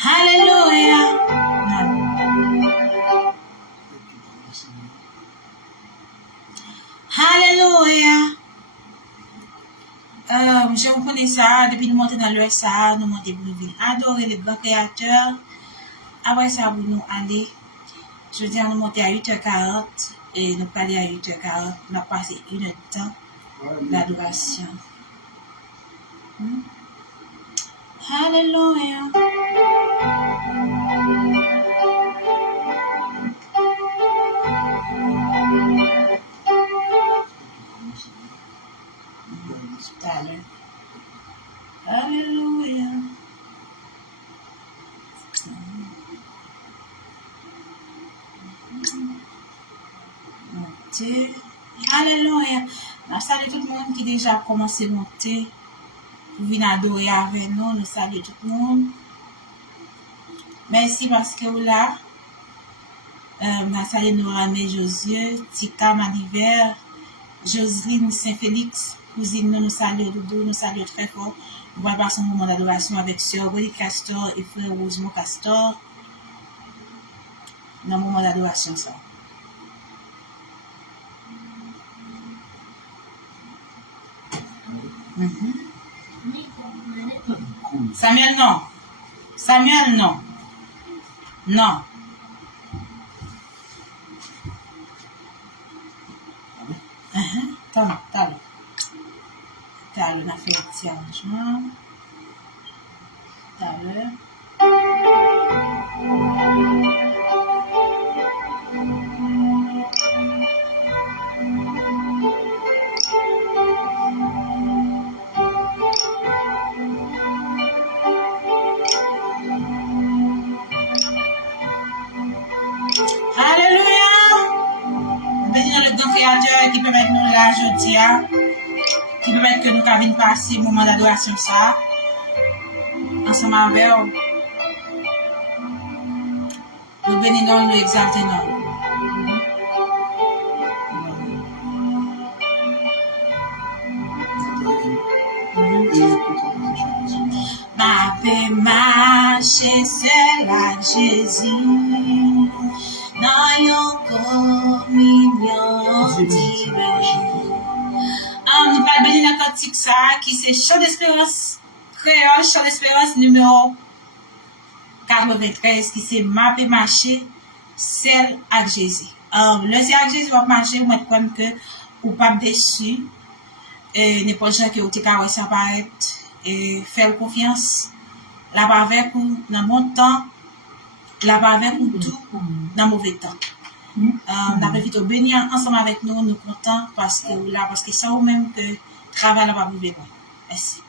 Alléluia. Alléluia. Je vous connais ça, depuis nous monter dans le ça, nous monter pour nous adorer le grand créateur. Après ça, vous nous aller. Je veux dire, nous monter à 8h40 et nous parler à 8h40. On a passé une heure de temps d'adoration. Alléluia. Alléluia. Monter. Alléluia. Nous saluons tout le monde qui déjà a commencé à monter. Vous venez adorer avec nous. Nous saluons tout le monde. Merci parce que vous là. Nous saluons nos amis Josieu, Tika Madiver, Jocelyne Saint-Félix, cousine nous saluons Doudou, nous saluons très fort. On va passer un moment d'adoration avec Sœur Willy Castor et Frère Rosemont Castor. Dans un moment d'adoration, ça. Samuel, non. Samuel, non. Non. T'as on a fait un petit arrangement. T'as Alléluia. Bénis le grand créateur qui permet de nous là aujourd'hui, qui permet que nous puissions passer un moment d'adoration ça, ensemble avec eux. Nous bénissons, nous exaltons. Ma paix marche seule avec Jésus. Dans yon communion divine. Nous allons bénir la cantique ça qui c'est chant d'espérance créole, chant d'espérance numéro 93 qui c'est ma paix marcher seul avec Jésus. Le seul avec Jésus va marcher, moi je crois que ou pas déçu et n'importe gens que vous te carré ça paraître et faire confiance là pas avec vous dans bon temps. La va avec nous tout dans le mauvais temps. On a plutôt béni ensemble avec nous, nous contents parce que là, parce que c'est vous-même que le travail va arriver. Merci.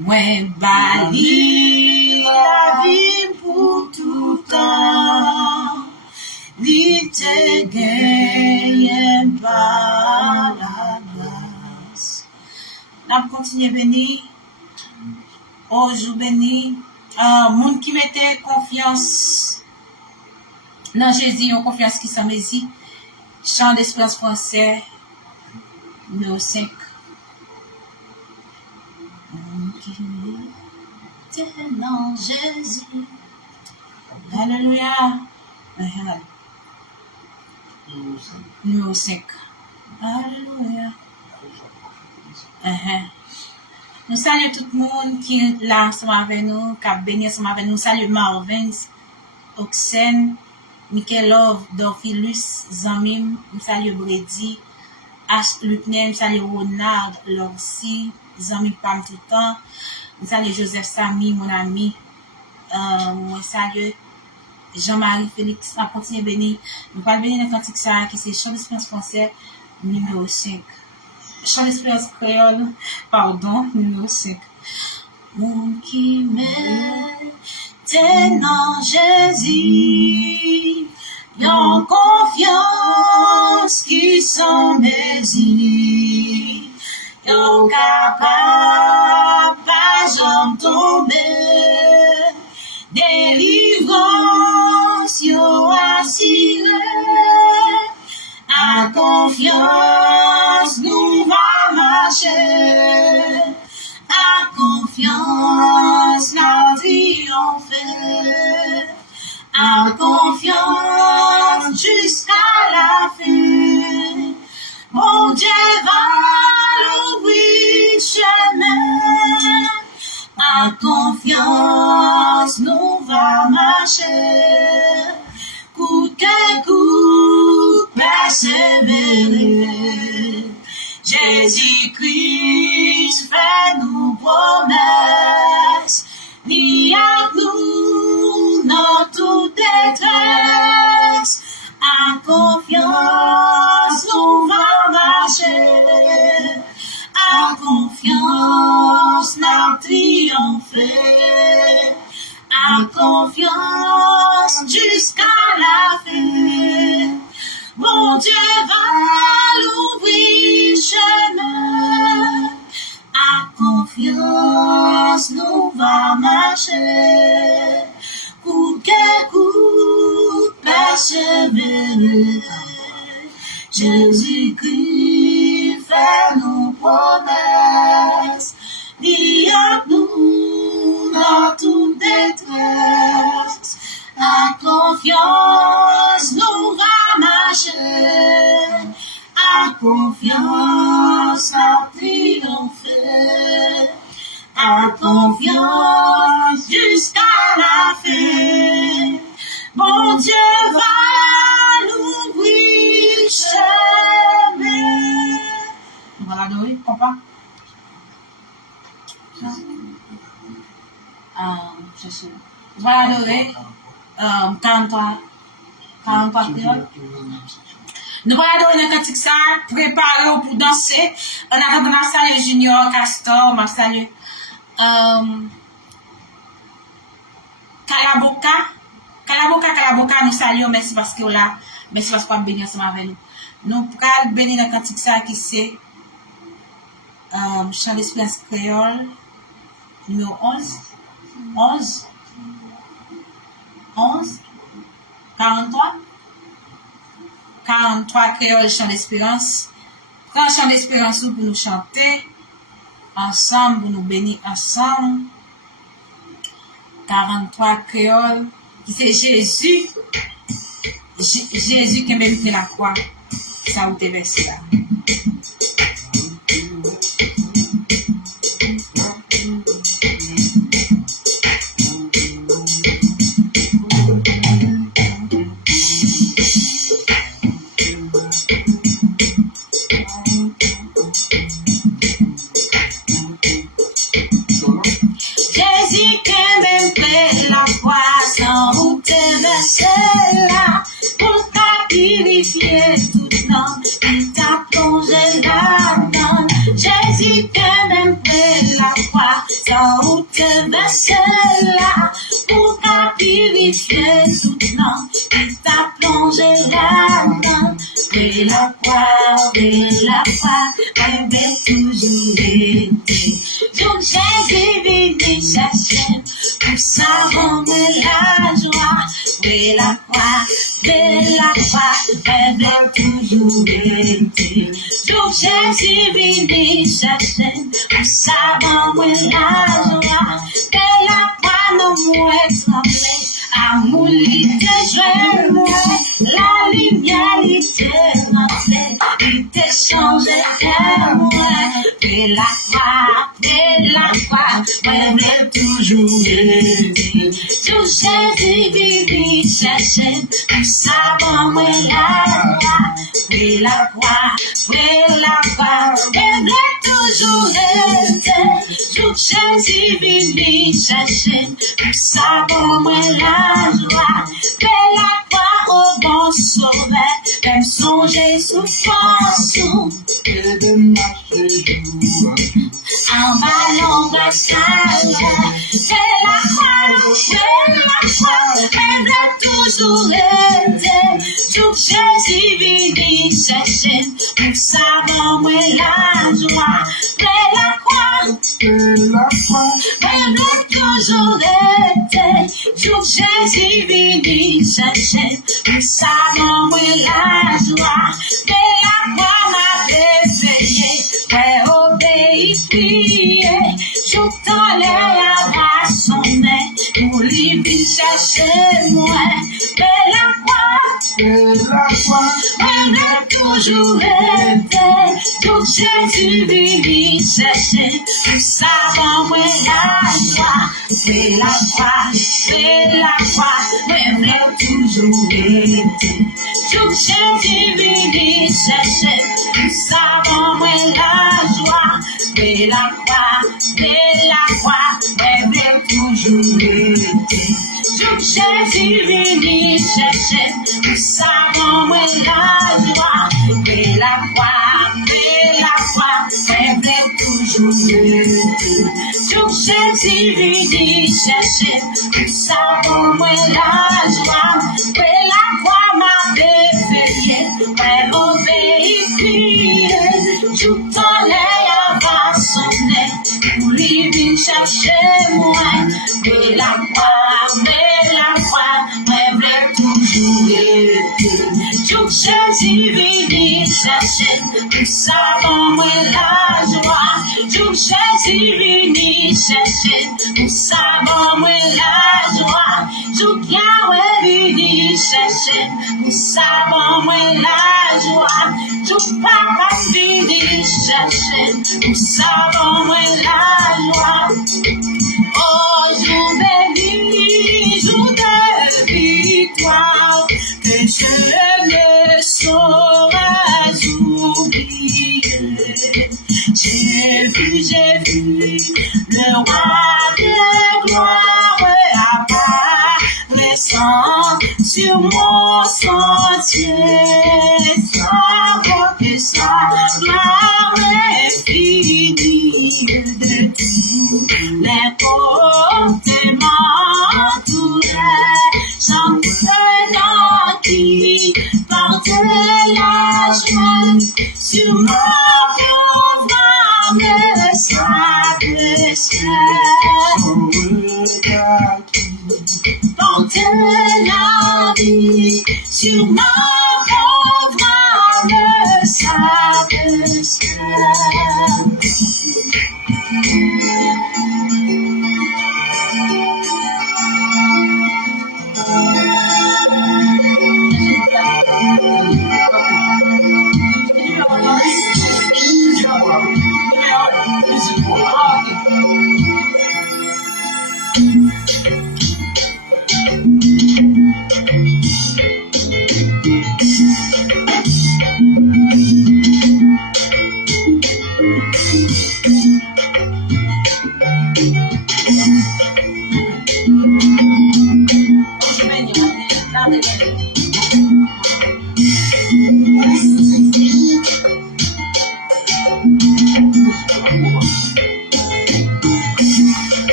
Mwen bali la vi pou toutan, li te genyen pa la grâce. N'a continué béni, aujourd'hui béni, moun qui mettait confiance dans Jésus, une confiance qui s'en mézi, chant d'espérance français, numéro 5. Dans Jésus. Alléluia. Numéro 5. Alléluia. Nous saluons tout le monde qui est là ensemble avec nous, qui a béni ensemble avec nous. Nous saluons Marvin, Oxen, Mikelov, Dorphilus, Zamim. Nous saluons Brady, H. Lutner. Nous saluons Ronald, Lorsi, Zamim Pam tout le temps. Nous saluons Joseph Samy, mon ami. Moi saluons Jean-Marie Félix. On continue béni. Nous parlons béni dans le cantique ça qui c'est Chant d'espérance français numéro 5. Chant d'espérance créole, pardon, numéro 5. Mon qui m'aime, tenant Jésus, yon confiance qui sont mésis, yon capable pas j'en tomber, délivrance yon assuré, à confiance nous va marcher, à confiance, n'a triomphé, à confiance jusqu'à la fin. Mon Dieu va l'ouvrir chemin, à confiance nous va marcher, coûte que coûte persévérer. Jésus-Christ fait nous promesses, ni à nous dans toute détresse, à confiance nous va marcher, à confiance n'a triomphé, à confiance jusqu'à la fin. Mon Dieu va l'ouvrir chemin, à confiance nous va marcher, coûte que coûte persévérer. Jésus-Christ fait nous promesses, dit à nous dans toute détresse, à confiance nous va marcher, à confiance à triompher, à confiance jusqu'à la fin. Mon Dieu va l'ouvrir chemin. Voilà, oui, papa. Je sais. Voilà, oui. 43 créoles. Nous allons adorer le cantique ça, préparer pour danser. On a salué Junior, Castor, on a salué Calaboca, nous saluons, merci parce que là, merci parce qu'on a béni ensemble avec nous. Nous allons bénir le cantique ça qui c'est chant d'espérance créole, numéro 11, 43 créole chant d'espérance. Prends chant d'espérance pour nous chanter ensemble, pour nous bénir ensemble. 43 créole, c'est Jésus qui a même fait la croix. Ça vous déverse là. Jésus vini chercher, nous savons où est la joie, de la croix nous mouets trembler, amour l'ité joué moi, la lumière l'ité rentrée, l'ité changé de moi, de la croix, rêve toujours été, tout Jésus vini chercher, nous savons où est la joie, de la croix, elle est toujours été, tout Jésus vini chercher, nous savons où est la joie, de la croix au bon sauveur, même songer souffrance, et de marcher jour en ballon de chaleur, c'est la croix, elle est toujours été, tout Jésus vini chercher, nous savons où est la joie, de la croix, elle est toujours été, tout Jésus vini chercher, nous savons où est la joie, de la croix m'a réveillé, ouais, obéir. prier, tout à l'heure à son nez, pour lui chercher moi, de la croix, on a toujours été, tout Jésus vini chercher, nous savons où est la joie, c'est la croix, on a toujours été, tout Jésus vini chercher, nous savons où est la joie, c'est la croix, on a toujours été. Jésus vini chercher, nous savons où est la joie, mais la croix, elle est toujours été. Jésus vini chercher, nous savons où est la joie, mais la croix m'a défayé, elle obéit, prier, tout en l'air va sonner, pour lui venir chercher moi, mais la croix, toujours été. Tout Jésus vini chercher, nous savons où est la joie. Tout Jésus vini chercher, nous savons où est la joie. Tout Yahweh vini chercher, nous savons où est la joie. Tout Papa vini chercher, nous savons où est la joie. Oh, jour béni, jour de victoire, que je ne saurais oublier. J'ai vu le roi de gloire apparaissant sur mon sentier, sans que ça m'avait fini de tout. Les côtés m'entouraient, j'entendais qui portait la joie sur mon pauvre âme s'abaissait. Portait la vie sur mon pauvre âme s'abaissait.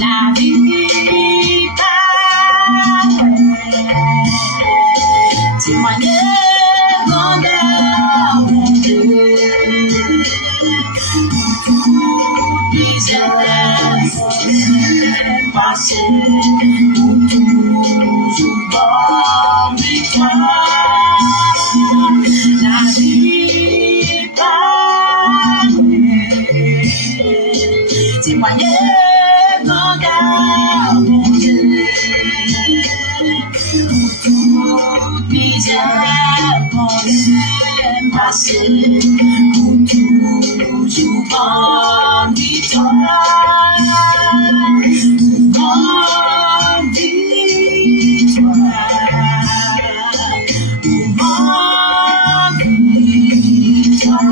La vie témoigner grandeur, mon Dieu, tout misère, passé, pour toujours bonne victoire. La vie témoigner grandeur, mon Dieu, pour toute misère, mon passé, pour toujours bonne victoire, bonne victoire, bonne victoire,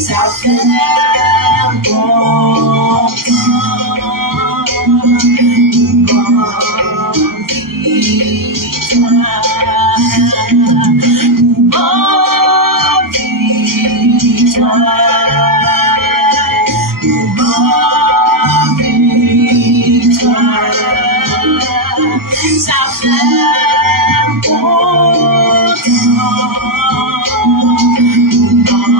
ça fait bon temps, bonne victoire. Ça fait bon temps,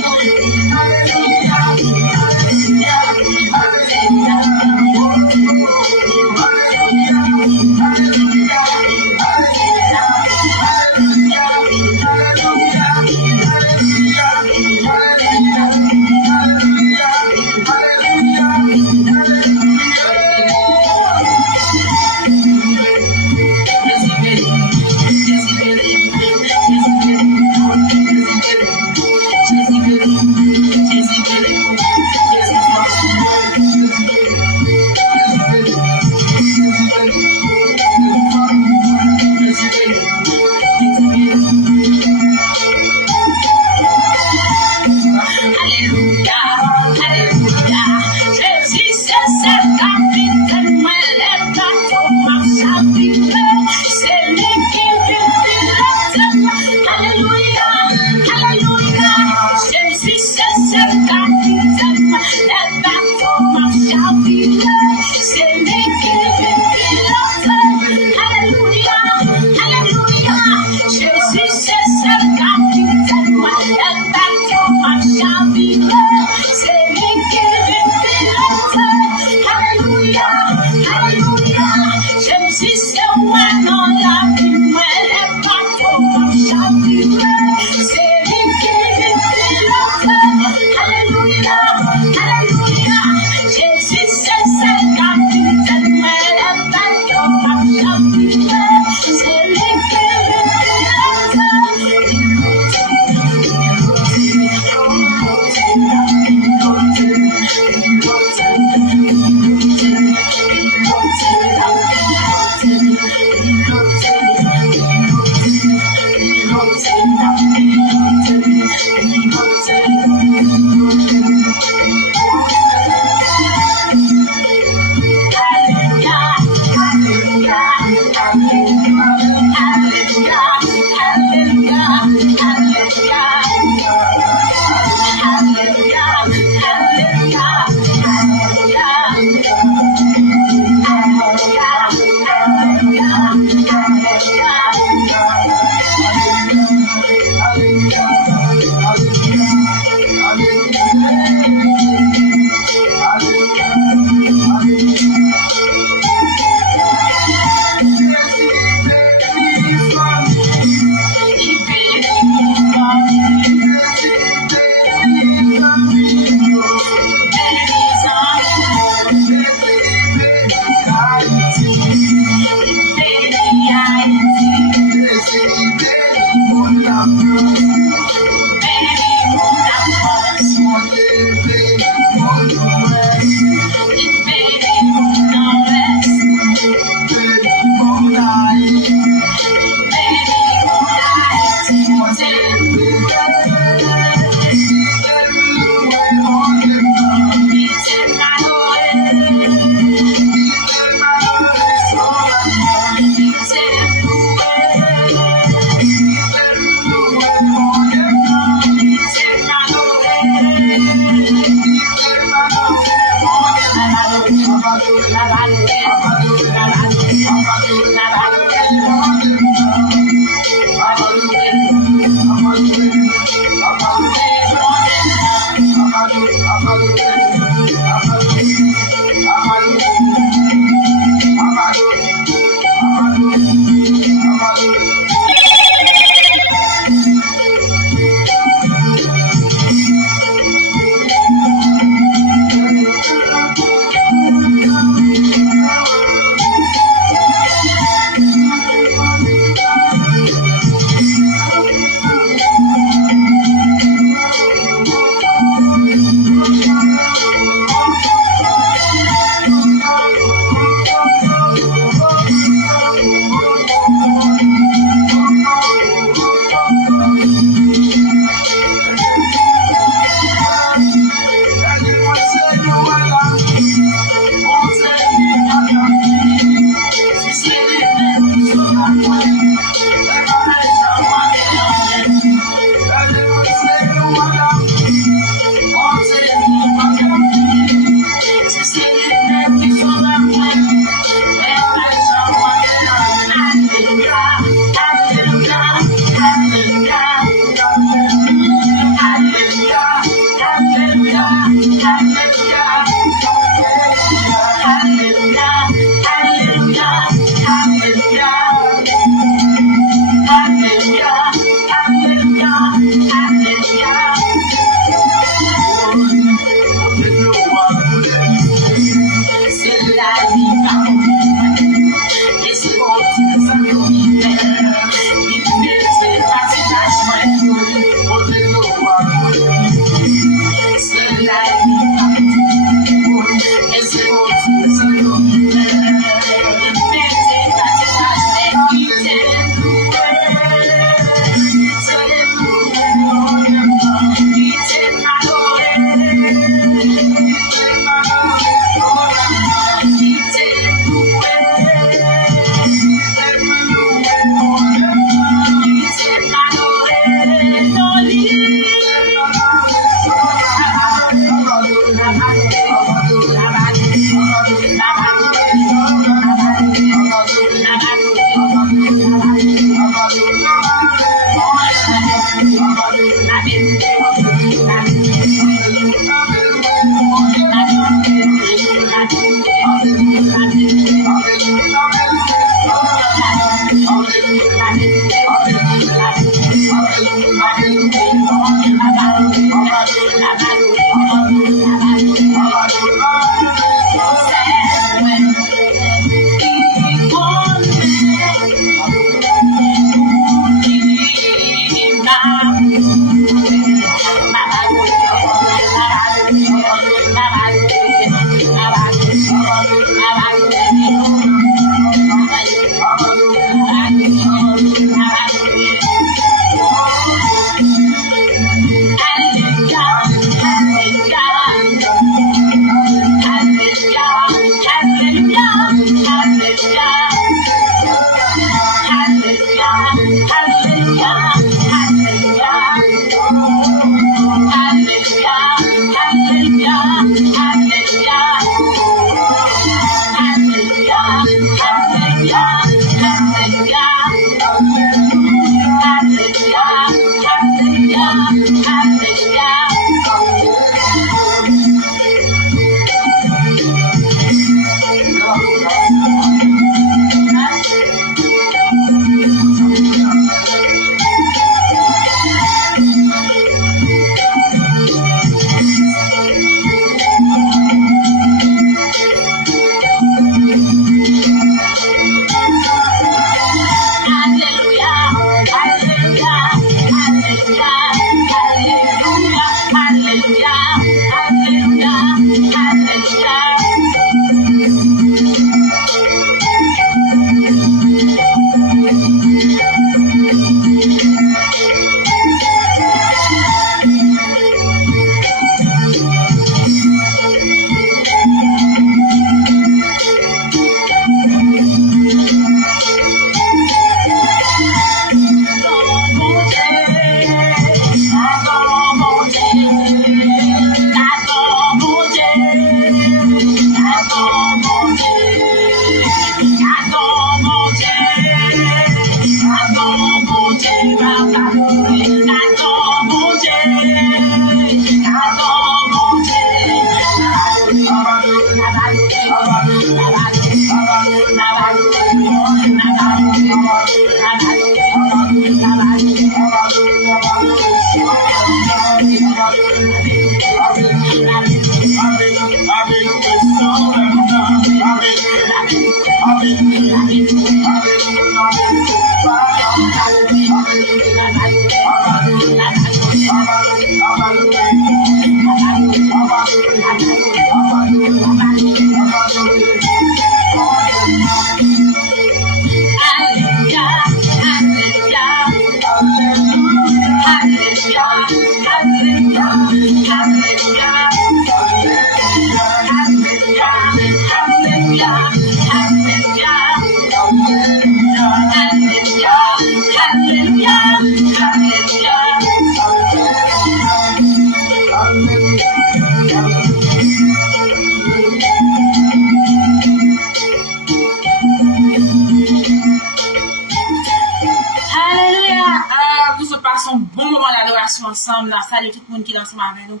m'a salué tout le monde qui est ensemble avec nous.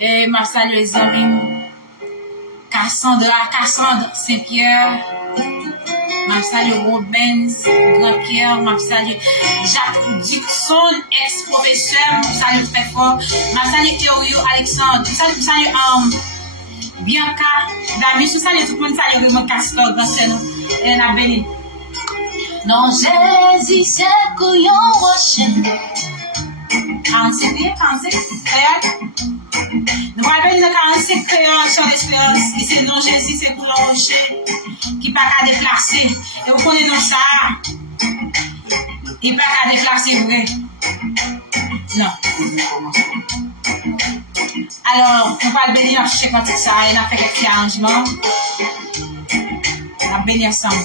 Et m'a salué les amis Cassandre Saint-Pierre. M'a salué Robens, Grand-Pierre, m'a salué Jacques Dixon, ex-professeur, m'a salué très fort. M'a salué Théorio Alexandre, m'a salué Bianca, David, m'a salué tout le monde, salué vraiment Castor, Grand-Seigneur, et la béni. Non, Jezi, c'est couillon rocher. 45 créole. Nous allons venir de 45 créole sur l'espérance. Et c'est non Jésus, c'est pour un rocher qui n'est pas qu'à déplacer. Et vous connaissez ça. Il n'est pas qu'à déplacer, vrai. Non. Alors, on va bénir chercher comme ça. Et on a fait quelques arrangements. On va bénir ensemble.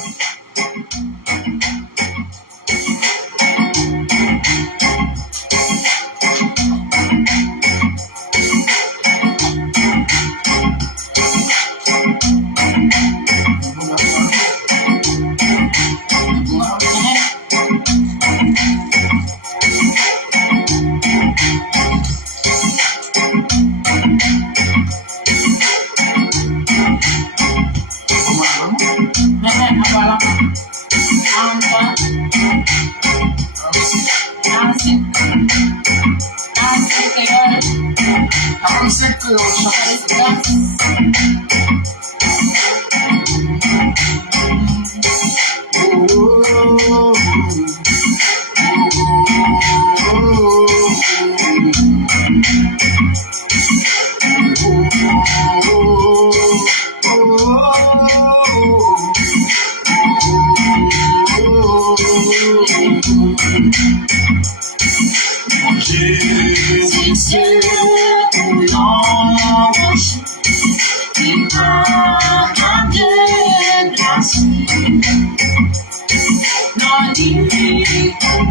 Voilà. 43. 45 Jésus, c'est couillon rocher. Qui m'a gardé grâce. Non, dit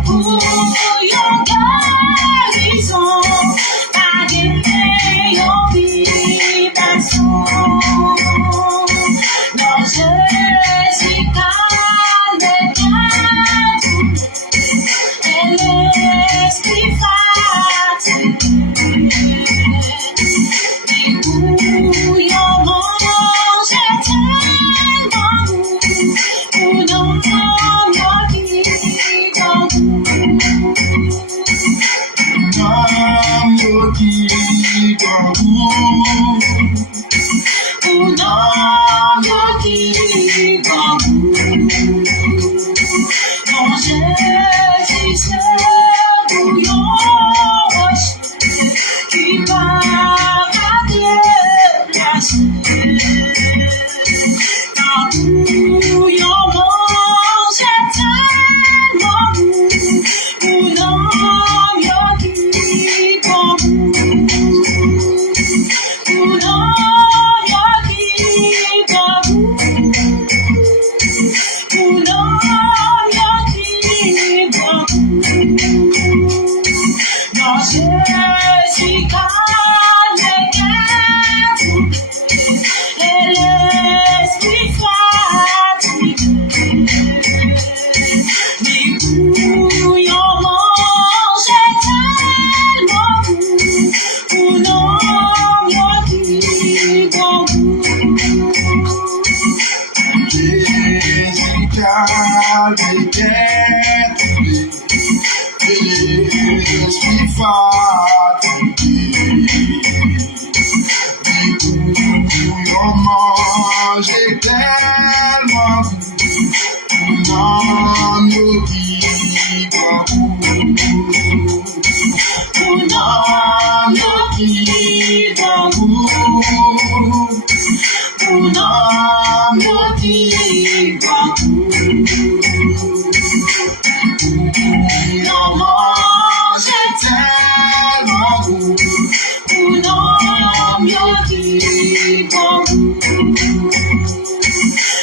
couillon garnison. Pas de vibration. Non, Jésus, calme et calme. Et l'esprit fatigué. Couillon mange tellement goût. Ou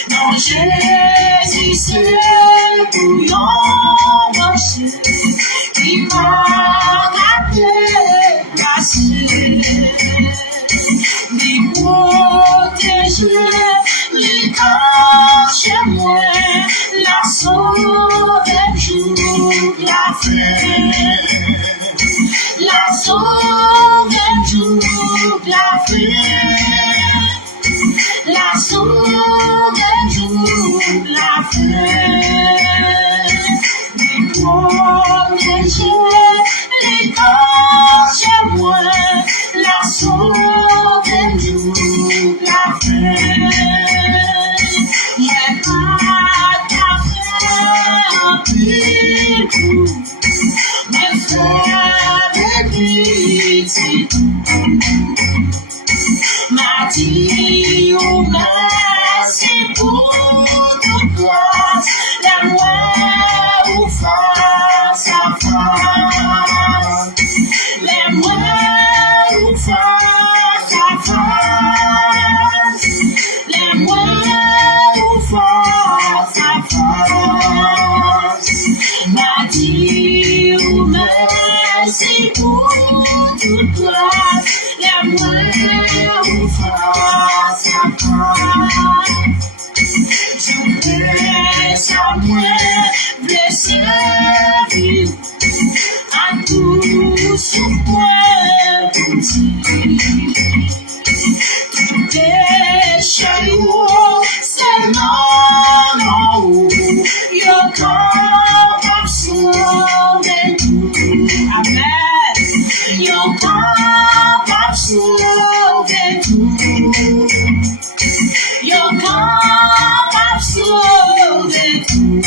non, Jésus, c'est couillon rocher qui m'a gardé placé. Les protéger, les cacher moi, la sauver jour la fin. La la fleur, la sauve toute la fleur. Protéger les corps chez moi, la sauve toute la fleur. J'ai pas ta fleur plus doux, mes frères et petites. M'a dit oh merci pour toute grâce, la moi ou face à face, les moi ou face à face, les moi ou face à face. M'a dit oh merci pour toute grâce, les moi ou face à face. Je blesse à moi, blessé vie, à tout sur moi, tout est chalou, c'est non, your cup of sauver tout. Amen. Your cup of sauver tout. Your cup of sauver tout.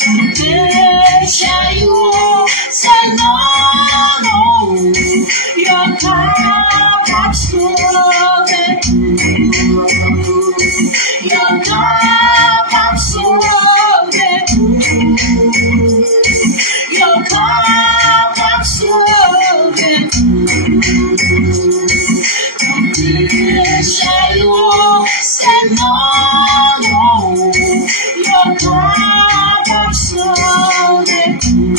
Tout est chayou, c'est non, your cup of sauver tout. Your cup of sauver tout. Your cup of sauver tout. Tout est chayou, c'est non, your cup of sauver tout.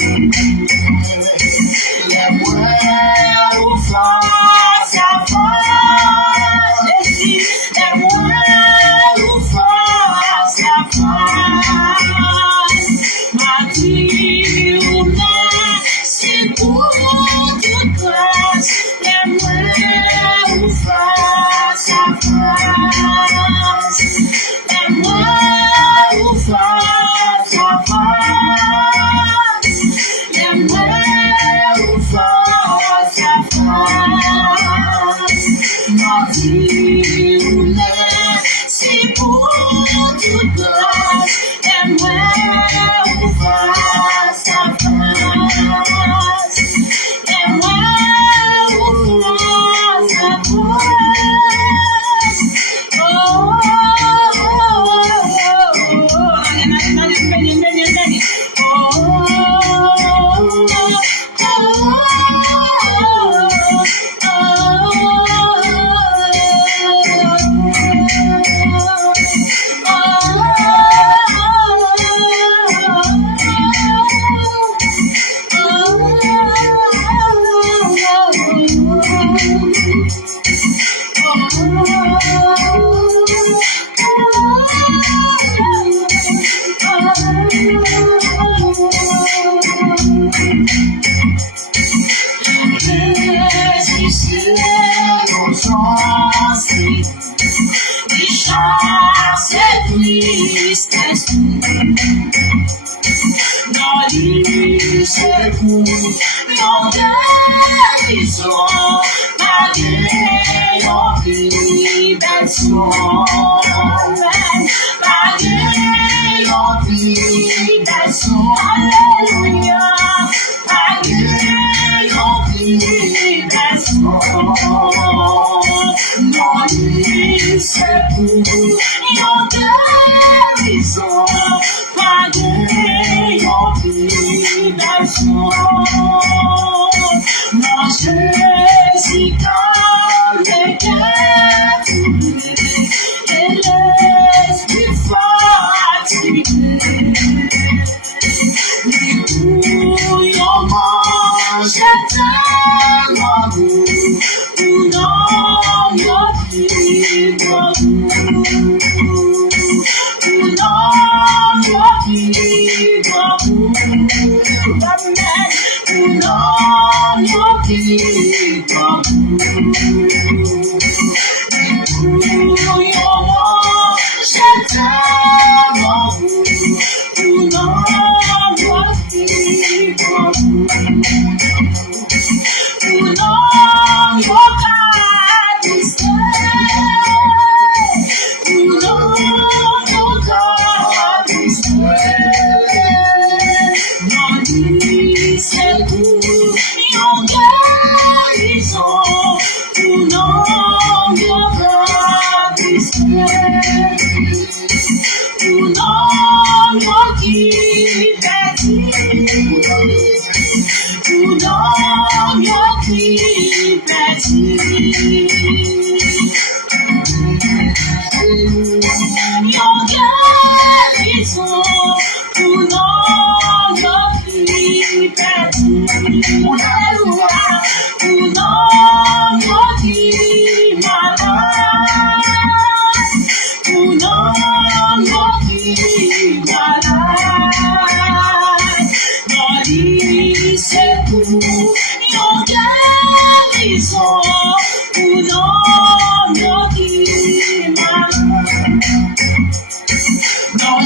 Les mots ou face à face, les mots ou face à face. M'a dit ou merci pour toute grâce, les mots ou face à face, les mots ou face à face, les mots ou face à face. M'a dit ou merci pour toute grâce, les mots ou face à face, les mots ou face à face. Oh,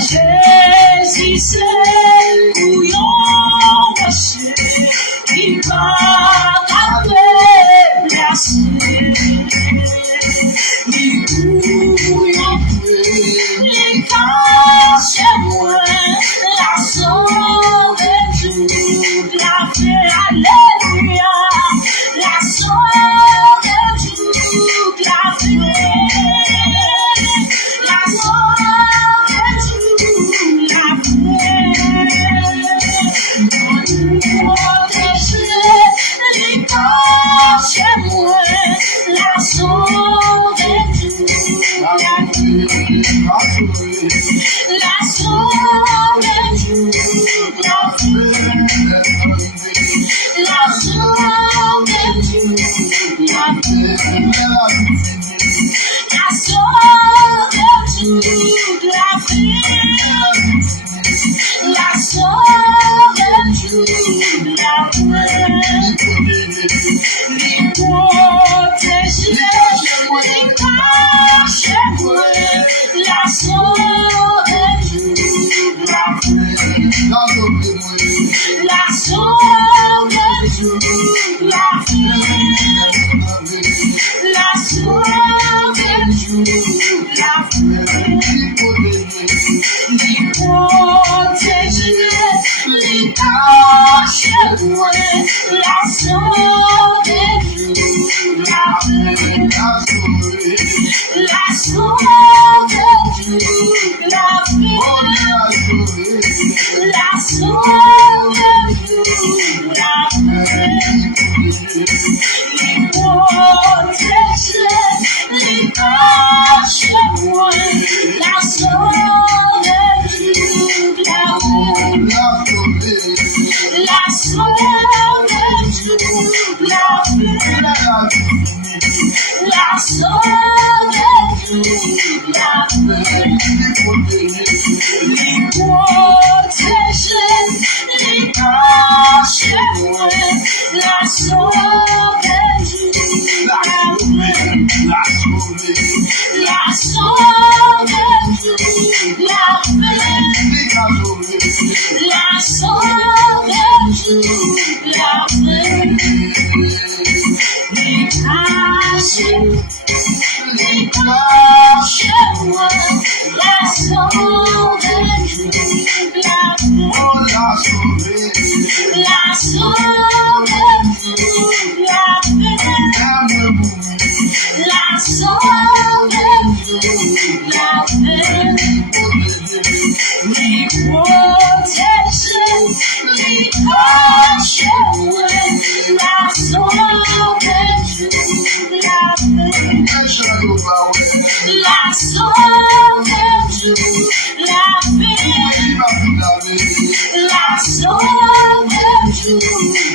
Jezi c'est où yon passé, qui va t'appeler merci. Li où yon peut, li cache moi, la sauve toute la paix, alléluia, la sauve toute la paix, la sauve toute la paix. Protéger les cache moi, la sauve toute la paix, la sauve toute la paix, la sauve toute la paix, la sauve toute la paix, la sauve toute la paix, les protéger, les cache moi, la sauve toute la paix, la sauve toute la paix, la sauve toute la paix, les protéger, les cache moi, la sauve toute la paix, la sauve toute la paix, la sauve toute la paix, les protéger, les cache moi, la sauve toute la paix, la sauve toute la paix, la sauve toute la paix, les protéger, les cache moi, la sauve toute la paix, la sauve toute la paix, la sauve toute la paix, les cache moi, la sauve toute la paix, la sauve toute la paix, la sauve toute la paix, les protéger, les cache moi, la sauve toute la paix, la sauve toute la paix, la sauve toute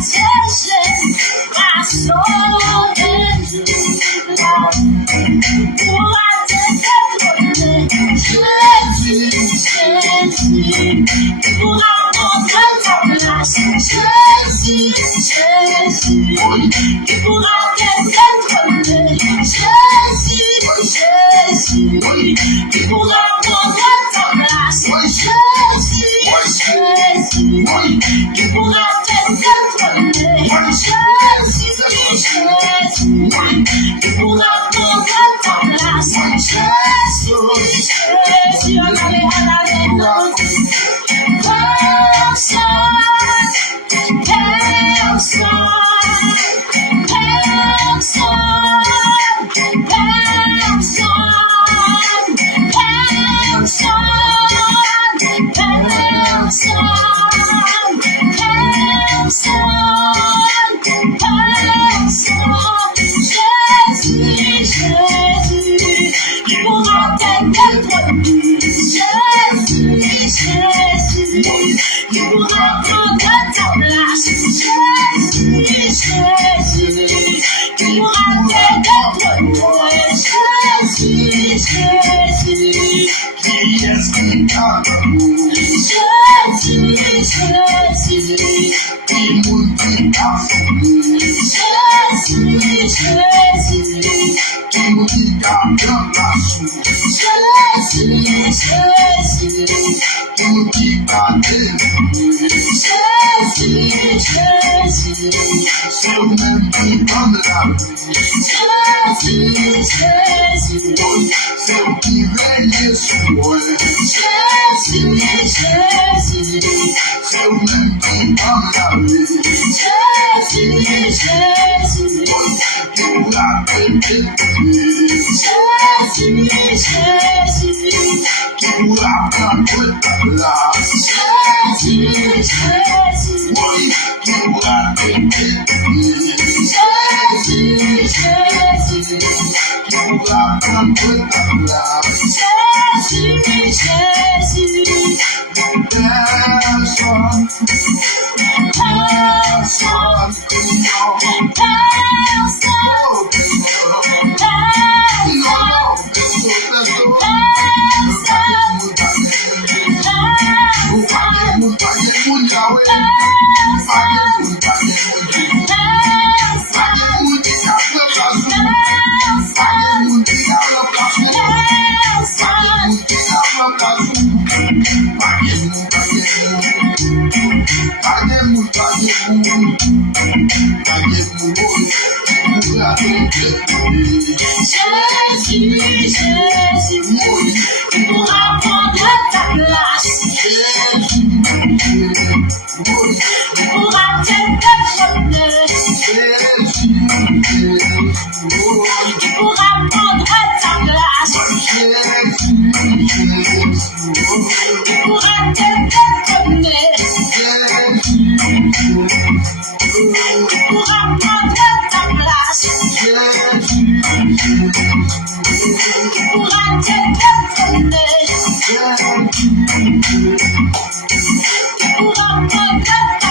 attention, my soul into love. Pour out tes Jésus, Jésus, qui pourra prendre ta place. Jésus, Jésus, qui pourra t'être Jésus, Jésus, qui pourra prendre ta place. Jésus, Jésus, qui pourra t'être Jésus, Jésus, qui pourra prendre ta place. Jésus, Jésus, allez, Pour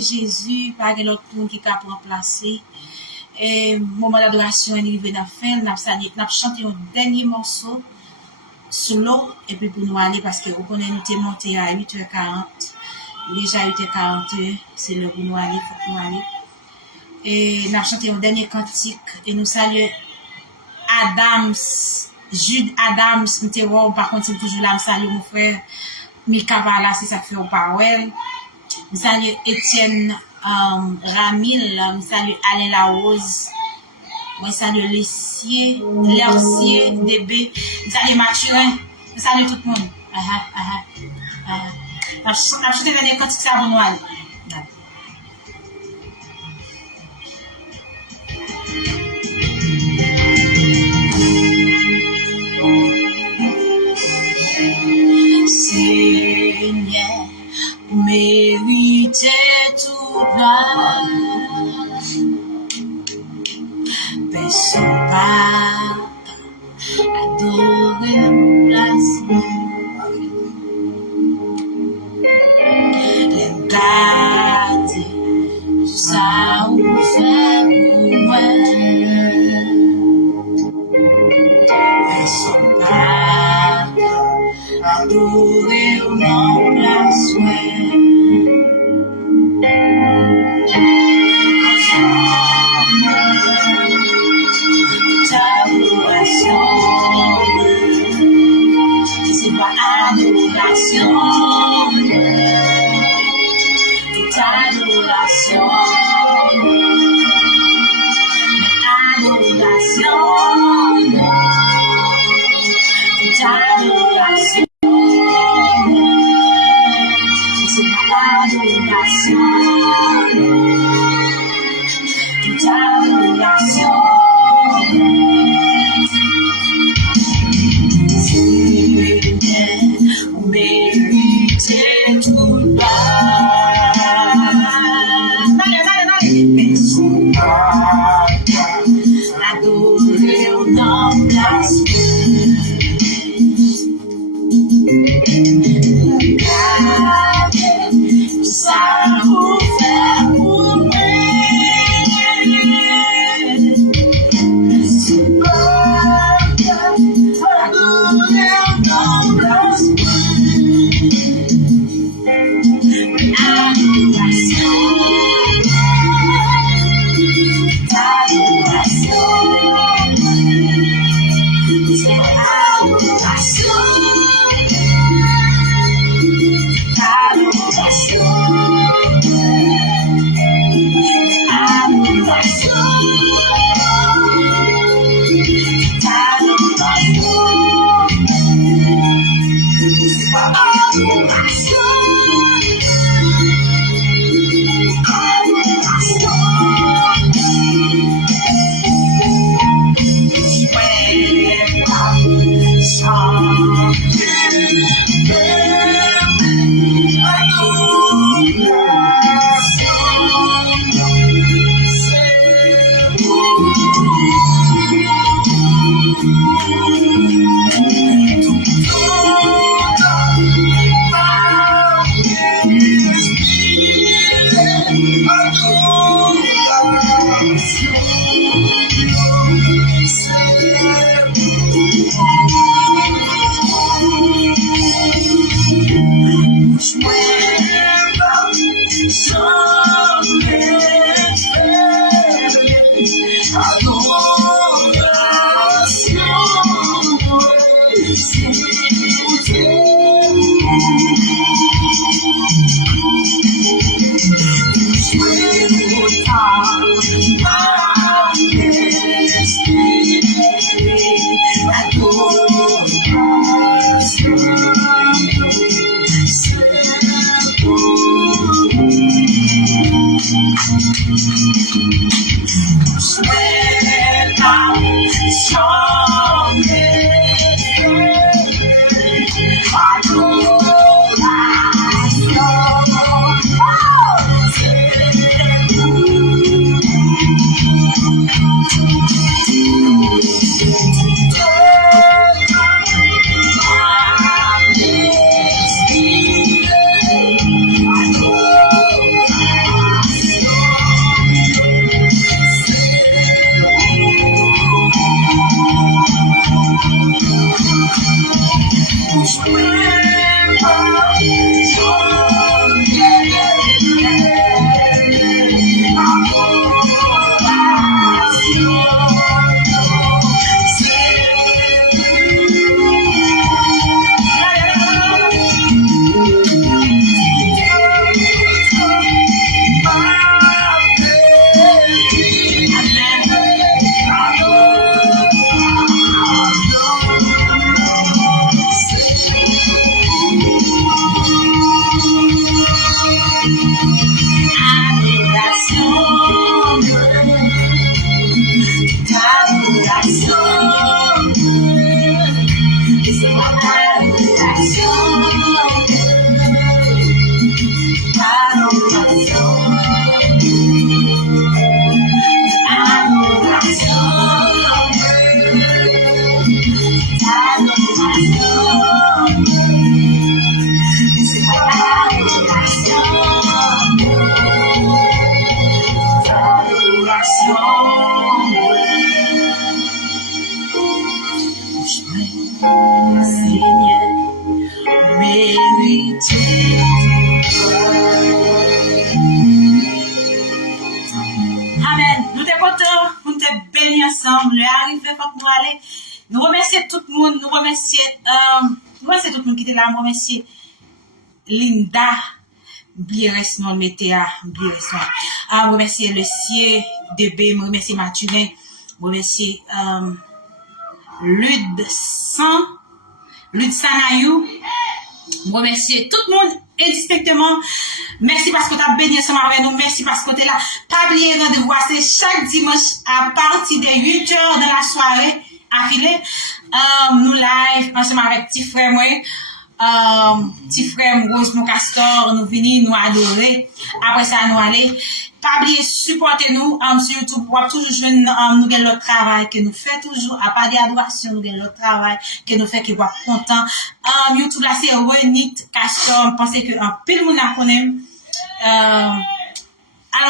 Jésus, pas de l'autre monde qui a remplacé. Et moment d'adoration est arrivé dans la fin, n'a chanté un dernier morceau solo et puis pour nous aller parce que vous connaissez nous monté à 8h40. Déjà 8h40, c'est le pour nous aller, faut que nous aller. Et n'a chanté un dernier cantique et nous saluons Jude Adams, nous par contre c'est toujours là, nous saluons mon frère Mika Vala, c'est ça fait au parole. Nous saluons Étienne Ramil, nous saluons Alain Larose, nous saluons Lercier, DB, nous saluons Mathurin, nous saluons tout le monde. Nous chanté dans les cantiques ça pour nous aller. Seigneur, mérite toute grâce, personne pas adorer place, les garder, ça vous fait pour moi, personne pas adorer non place, c'est pas adoration, toute adoration, mais adoration, toute adoration, c'est pas adoration, toute adoration. Méritez tout bas, personne pas adorer au nom de la ça vous fait pour moi. Personne pas adorer au nom de la adoration, adoration. Amen. Nous te contents, nous te bénis ensemble. Le arrivé, faut que nous aller. Nous remercions tout le monde, nous remercions tout le monde qui était là, nous remercions Linda, Blires, non, Météa, Blires, nous remercions le ciel, DB, nous remercions Mathurin, nous remercions Lud Sanayou, nous remercions tout le monde indistinctement. Merci parce que tu as béni ensemble avec nous. Merci parce que tu es là. Pas oublier rendez-vous, c'est chaque dimanche à partir de 8h de la soirée. Affilé. Nous live ensemble avec petit frère Rose, mon castor. Nous venons nous adorer. Après ça, nous aller. Pas oublier supporter nous sur YouTube. Pour toujours jouer nous gagne notre travail que nous fait toujours. À part d'adoration, nous gagne notre travail que nous fait qui va content. YouTube là c'est Renit Castor. Pensez que un pile monde a connaît. Alors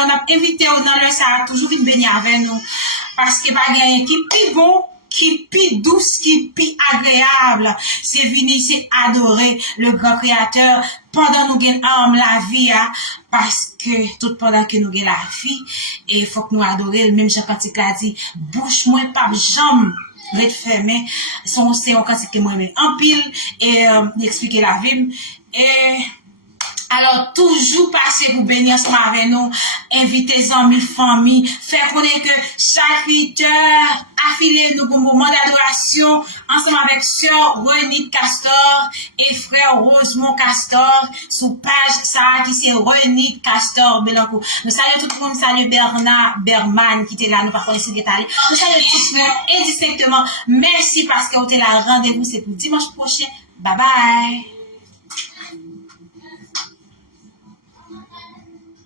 on a invité dans le ça toujours une béni avec nous parce que pas gagne qui plus bon, qui plus douce, qui plus agréable. C'est venir, c'est adorer le grand créateur pendant nous gagne la vie parce que tout pendant que nous gagne la vie et faut que nous adorer même Jean Cantique l'a dit bouche moins pas jambe red fermé son c'est un cantique que moi mais en pile et expliquer la vie et alors, toujours passer pour bénir ensemble avec nous, invitez amis, famille, faire connaître que chaque 8h, affilez nous pour un moment d'adoration, ensemble avec sœur Renit Castor et frère Rosemont Castor, sous page ça qui c'est Renit Castor Belancourt. Nous saluons tout le monde, saluons Bernard Berman qui était là, nous ne connaissons pas qui est allé. Nous saluons tout le monde indistinctement. Merci parce que vous êtes là, rendez-vous, c'est pour dimanche prochain. Bye bye.